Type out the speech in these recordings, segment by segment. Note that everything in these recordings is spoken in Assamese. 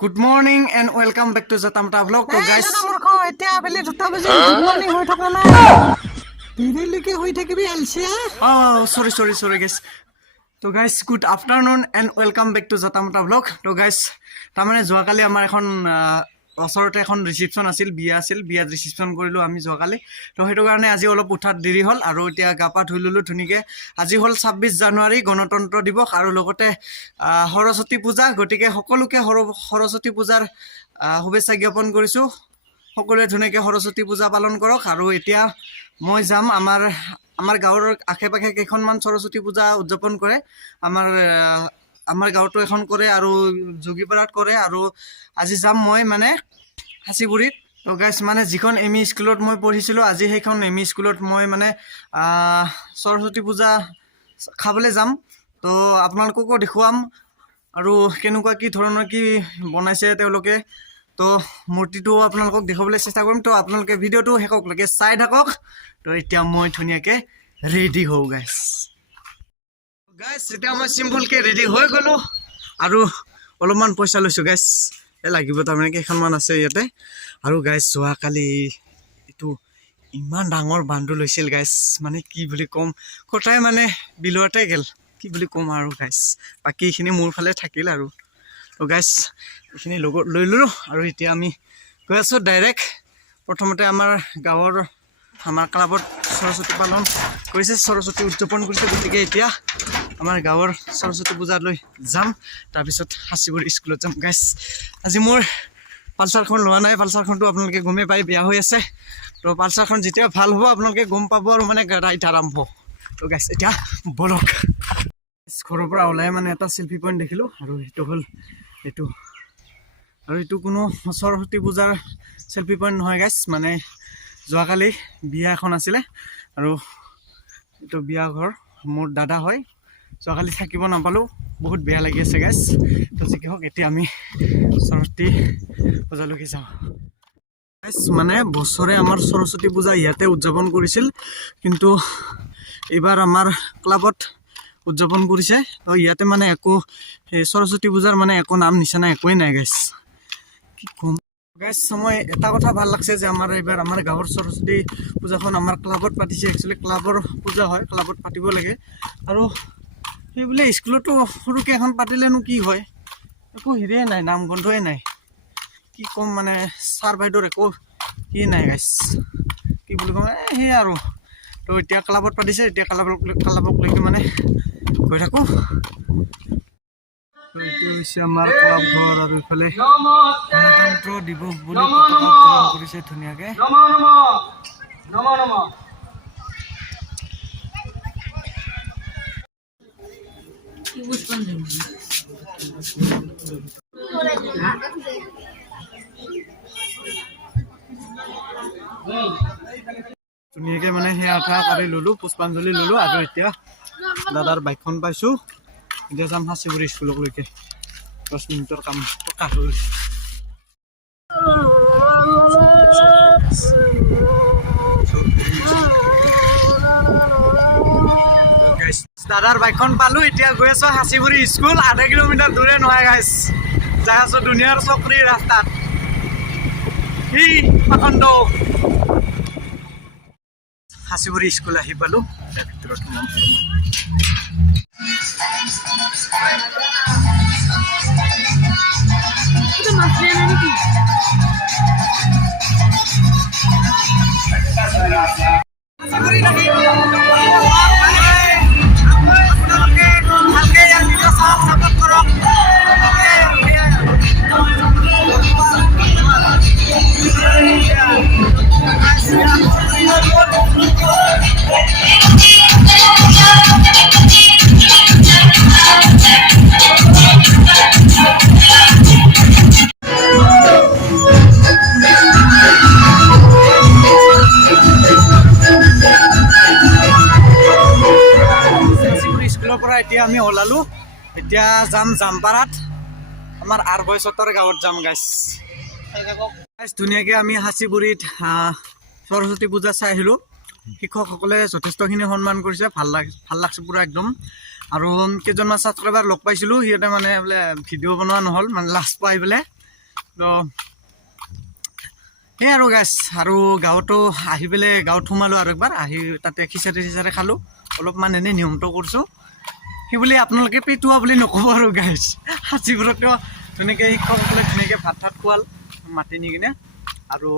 Good morning and welcome back to Jatamta vlog. So guys, sorry guys. So guys, good afternoon and welcome back to Jatamta vlog. So guys, tamane joakali amar ekhon osorote ekhon reception asil biya reception korilu ami joakali. To hetu karone aji olop uthat deri hol aru etia gapa thululu thunike aji hol 26 January গণতন্ত্ৰ দিৱস আৰু লগতে সৰস্বতী পূজা গটিকে সকলোকে সৰস্বতী পূজাৰ শুভেচ্ছা জ্ঞাপন কৰিছো সকলোৱে ধুনীয়াকে সৰস্বতী পূজা পালন কৰক আৰু এতিয়া মই যাম আমাৰ গাঁৱৰ আখে-পাখে কেইখনমান সৰস্বতী পূজা উদযাপন কৰে আমাৰ গাঁৱটো এখন কৰে আৰু যোগীপাৰাত কৰে আৰু আজি যাম মই মানে হাসিবুৰিত তো গাইস মানে যিখন এমই স্কুলত মই পঢ়িছিলো আজি সেইখন এমই স্কুলত মই মানে সৰস্বতী পূজা খাবলৈ যাম তো আপোনালোককো দেখুৱাম আৰু কেনেকুৱা কি ধৰণৰ কি বনাইছে তেওঁলোকে তো মূৰ্তিটো আপোনালোকক দেখাবলৈ চেষ্টা কৰিম তো আপোনালোকে ভিডিওটো হেকলৈকে চাই থাকক তো এতিয়া মই ধুনীয়াকে ৰেডি হও গাইস এতিয়া মই সিম্পলকে ৰেডি হৈ গলো আৰু অলপমান পইচা লৈছো গাইস লাগিব তাৰমানে কেইখনমান আছে ইয়াতে আৰু গাইস যোৱাকালি এইটো ইমান ডাঙৰ বান্দু লৈছিল গাইস মানে কি বুলি কম কটাই মানে বিলুৱাতে গেল কি বুলি কম আৰু গাইস বাকি খিনি মোৰ ফালে থাকিল আৰু তো গাইস এখিনি লগত লৈ ললো আৰু এতিয়া আমি গৈ আছো ডাইৰেক্ট প্ৰথমতে আমাৰ গাঁৱৰ আমাৰ ক্লাবত সৰস্বতী পালন কৰিছে সৰস্বতী উদযাপন কৰিছে গতিকে এতিয়া আমাৰ গাঁৱৰ সৰস্বতী পূজালৈ যাম তাৰ পিছত হাসিবুৰি স্কুলত যাম গাইস আজি মোৰ পালচাৰখন লোৱা নাই পালচাৰখনটো আপোনালোকে গমে পাই বেয়া হৈ আছে তো পালচাৰখন যেতিয়া ভাল হ'ব আপোনালোকে গম পাব আৰু মানে ৰাইড আৰম্ভ তো গাইস এতিয়া বলক ঘৰৰ পৰা ওলাই মানে এটা সেলফি পইণ্ট দেখিলো আৰু এইটো হ'ল এইটো আৰু এইটো কোনো সৰস্বতী পূজাৰ সেলফি পইণ্ট নহয় গাইস মানে যোৱাকালি বিয়া এখন আছিলে আৰু এইটো বিয়া ঘৰ মোৰ দাদা হয় যোৱাকালি থাকিব নাপালো বহুত বেয়া লাগি আছে গাইস তো যি হওক এতিয়া আমি সৰস্বতী পূজালৈকে যাওঁ গাইস মানে বছৰে আমাৰ সৰস্বতী পূজা ইয়াতে উদযাপন কৰিছিল কিন্তু এইবাৰ আমাৰ ক্লাবত উদযাপন কৰিছে তো ইয়াতে মানে একো সৰস্বতী পূজাৰ মানে একো নাম নিচানা একোই নাই গাইস কি কম গাইস মই এটা কথা ভাল লাগছে যে আমাৰ এইবাৰ আমাৰ গাঁৱৰ সৰস্বতী পূজাখন আমাৰ ক্লাবত পাতিছে একচুয়ালি ক্লাবৰ পূজা হয় ক্লাবত পাতিব লাগে আৰু সেই বোলে স্কুলতো সৰুকে এখন পাতিলেনো কি হয় একো হেৰিয়ে নাই নাম গন্ধই নাই কি কম মানে ছাৰ বাইদেউৰ একো কি নাই গাইস কি বুলি কম সেই আৰু তো এতিয়া ক্লাবত পাতিছে এতিয়া ক্লাবকলৈকে মানে গৈ থাকো এইটো হৈছে আমাৰ ক্লাব ঘৰ আৰু ইফালে গণতন্ত্ৰ দিৱস বুলি পতাকা উত্তোলন কৰিছে ধুনীয়াকে ধুনীয়াকে মানে সেয়া আঠা কৰি ললো পুষ্পাঞ্জলি ললো আৰু এতিয়া দাদাৰ বাইকখন পাইছো এতিয়া যাম হাসিবুৰি স্কুললৈকে 10 মিনিটৰ কাম পকা হৈ গাইস দাদাৰ বাইকখন পালো এতিয়া গৈ আছো হাসিবুৰি স্কুল 8 কিলোমিটাৰ দূৰে নহয় গাইস যাই আছো দুনিয়াৰ চকৰি ৰাস্তাত হি পাখণ্ড হাসিবুৰি স্কুল আহি পালো তাৰ ভিতৰত এতিয়া আমি ওলালো এতিয়া যাম জামপাৰাত আমাৰ আৰবৈছতৰ গাঁৱত যাম গাইস ধুনীয়াকে আমি হাসিবুৰিত সৰস্বতী পূজা চাই আহিলো শিক্ষকসকলে যথেষ্টখিনি সন্মান কৰিছে ভাল লাগছে পুৰা একদম আৰু কেইজনমান ছাত্ৰবাৰ লগ পাইছিলো সিহঁতে মানে বোলে ভিডিঅ' বনোৱা নহ'ল মানে লাষ্ট পাই বোলে তো সেই আৰু গাইছ আৰু গাঁৱতো আহি পেলাই গাঁৱত সোমালোঁ আৰু একবাৰ আহি তাতে খিচাৰি খালোঁ অলপমান এনেই নিয়মটো কৰিছোঁ সেই বুলি আপোনালোকে পেটুৱা বুলি নক'ব আৰু গাইছ সাঁচিবোৰতো ধুনীয়াকৈ শিক্ষকসকলে ধুনীয়াকৈ ভাত খোৱাল মাতি নি কিনে আৰু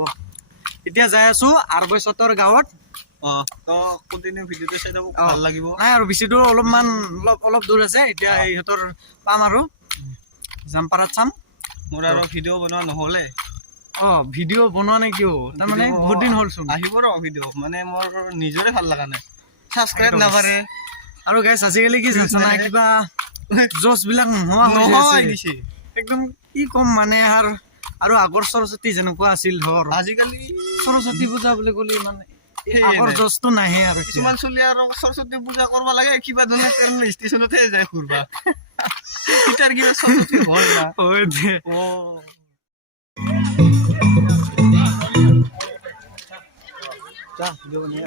এতিয়া যাই আছোঁ আৰবৈচতৰ গাঁৱত তো কণ্টিনিউ ভিডিঅ'টো চাই যাব ভাল লাগিব নাই আৰু বেছি দূৰ অলপ দূৰ আছে এতিয়া ইহঁতৰ পাম আৰু জামপাৰাত চাম মোৰ আৰু ভিডিঅ' বনোৱা নহ'লে ভিডিঅ' বনোৱা নাই কিয় তাৰমানে বহুত দিন হ'লচোন আহিব ৰ ভিডিঅ' মানে মোৰ নিজৰে ভাল লগা নাই ছাবস্ক্ৰাইব নাবাঢ়ে আৰু গাইছ আজিকালি কি জানা কিবা জছবিলাক নোহোৱা হৈ গৈছে একদম কি ক'ম মানে আৰু আগৰ সৰস্বতী যেনেকুৱা আছিল ধৰ আজিকালি সৰস্বতী পূজা বুলি ক'লে মানে আগৰ জছটো নাহে আৰু কিছুমান চলি আৰু সৰস্বতী পূজা কৰিব লাগে কিবা ধৰণৰ ট্ৰেইন ষ্টেচনতে যায় ঘূৰবা ইটাৰ কিবা সৰস্বতী ঘৰ না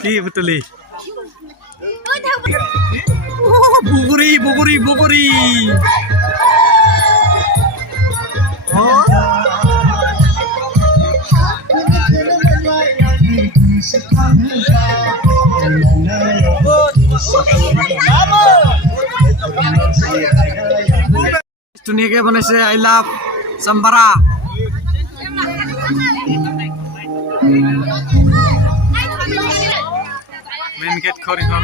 কি বুটলি বগৰী বগৰী বগৰী ধুনীয়াকে বনাইছে I love Jampara main gate খৰিখন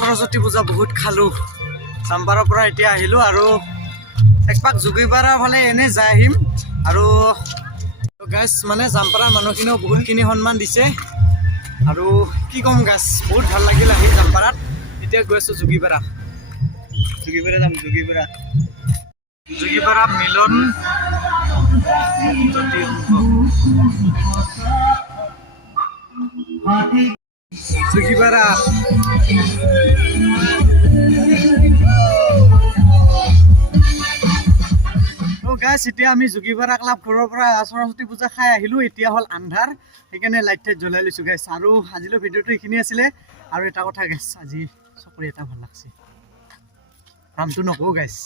সৰস্বতী পূজা বহুত খালোঁ জামপাৰাৰ পৰা এতিয়া আহিলোঁ আৰু একপাক যোগীপাৰা ফালে এনেই যাই আহিম আৰু গাইছ মানে জামপাৰাৰ মানুহখিনিও বহুতখিনি সন্মান দিছে আৰু কি ক'ম গাইছ বহুত ভাল লাগিল আহি জামপাৰাত এতিয়া গৈ আছোঁ যোগীপাৰা যাম যোগীপাৰা মিলন যোগীপাৰা গাইছ এতিয়া আমি যোগীপাৰা ক্লাব ঘৰৰ পৰা সৰস্বতী পূজা খাই আহিলোঁ এতিয়া হ'ল আন্ধাৰ সেইকাৰণে লাইট টাইট জ্বলাই লৈছোঁ গাইছ আৰু আজিলৈ ভিডিঅ'টো এইখিনি আছিলে আৰু এটা কথা গাইছ আজি চকুৰি এটা ভাল লাগছে কামটো নকওঁ গাইছ